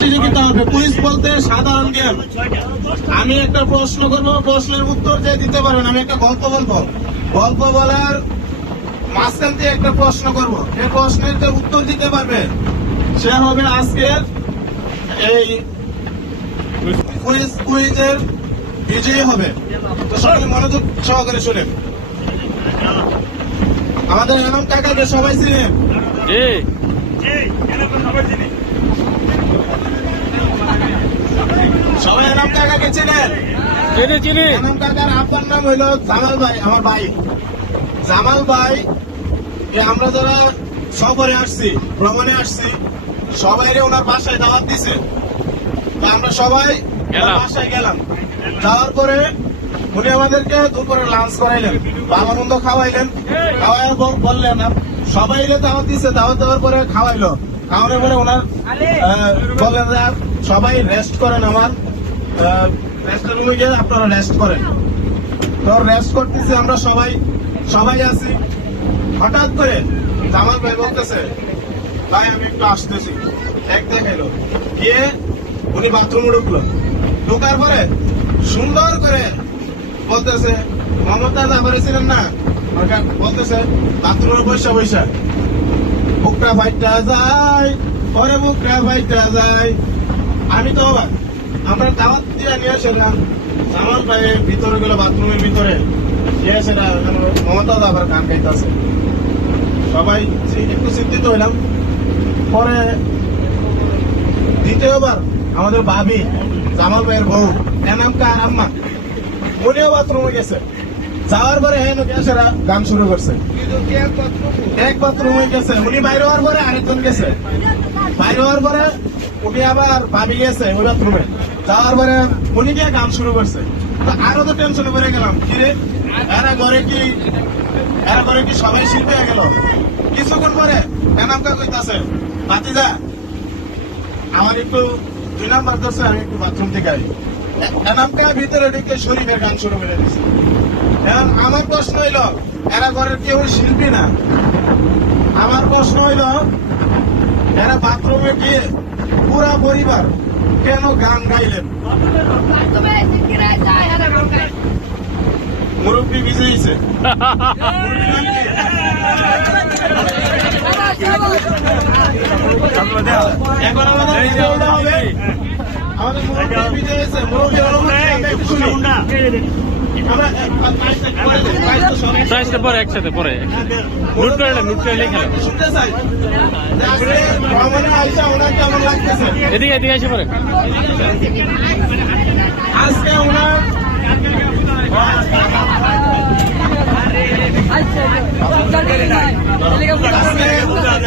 প্রতিযোগিতা হবে। কুইজ বলতে সাধারণ জ্ঞান। আমি একটা প্রশ্ন করব প্রশ্নের উত্তর যে দিতে পারেন আমি একটা গল্প বলব। গল্প বলার মাঝখান দিয়ে একটা প্রশ্ন করব। এই প্রশ্নের যে উত্তর দিতে পারবে সে হবে আজকের এই কুইজ কুইজের বিজয়ী হবে। তো সবাই মনোযোগ সহকারে শুনেন। আমাদের এনাম কাকাকে সবাই চিনেন? জি। সবাই এনাম কাকাকে চিনেন চিনি চিনি এনাম কাকার আপনার নাম হইল জামাল ভাই আমার ভাই। জামাল ভাই আমরা যারা সফরে আসছি ভ্রমণে আসছি সবাই ওনার বাসায় দাওয়াত দিছে। আমরা সবাই বাসায় গেলাম। যাওয়ার পরে উনি আমাদেরকে দুপুরে লাঞ্চ করাইলেন ভালো মন্দ খাওয়াইলেন। খাওয়াই বল- বললেন সবাই দাওয়াত দিছে দাওয়াত দেওয়ার পরে খাওয়াইলো। খাওয়ানোর পরে ওনার আপ- সবাই রেস্ট করেন আমার। রেস্টের গিয়ে আপনারা রেস্ট করেন। তো রেস্ট করতেছি আমরা সবাই সবাই আছি। হঠাৎ করে জামাল ভাই বলতেছে ভাই আমি একটু আসতেছি। এক দেখাইলো। গিয়ে উনি বাথরুমে ঢুকলো। ঢোকার পরে সুন্দর করে বলতেছে মমতা জাফরে ছিলেন না? বলতেছে বাথরুমে বৈশা বৈশা বুকটা ফাইটা যায় পরে বুকটা ফাইটা যায়। আমি তো আমরা দাওয়াত দিয়ে নিয়ে আসলাম জামাল ভাই ভিতরে গেল, বাথরুমের ভিতরে। মমতা আবার গান গাইতেছে। সবাই একটু চিন্তিত হইলাম। পরে দ্বিতীয়বার আমাদের ভাবি জামাল ভাইয়ের বউ, এনাম কার আম্মা উনিও বাথরুমে গেছে। যাওয়ার পরে হ্যাঁ সেরা গান শুরু করছে। এক বাথরুমে গেছে। উনি বাইরে হওয়ার পরে আরেকজন গেছে। বাইরে হওয়ার পরে উনি আবার ভাবি গেছে ওই বাথরুমে। যাওয়ার পরে উনি গিয়ে গান শুরু করছে। তো আরও তো টেনশনে পড়ে গেলাম। কি রে? এরা ঘরে কি এরা ঘরে কি সবাই শিল্পী হয়ে গেল? কিছুক্ষণ পরে এনামকা কইতাছে, ভাতিজা, আমার একটু দুই নাম্বার ধরছে আমি একটু বাথরুম থেকে আই এনামকা ভিতরে ঢুকে শরীফের গান শুরু করে দিছে। এখন আমার প্রশ্ন হইল এরা ঘরের কেউ শিল্পী না। আমার প্রশ্ন হইল এরা বাথরুমে গিয়ে পুরা পরিবার কেন গান গাইলেন? মুরব্বী বিজয়ীছে এখন আমাদের আমাদের মুরব্বী হয়েছে মুরব্বী প্রাইসটা পরে একসাথে, পরে নোট করে নোট করে লিখে এদিকে এদিকে এসে পরে আজকে ওনার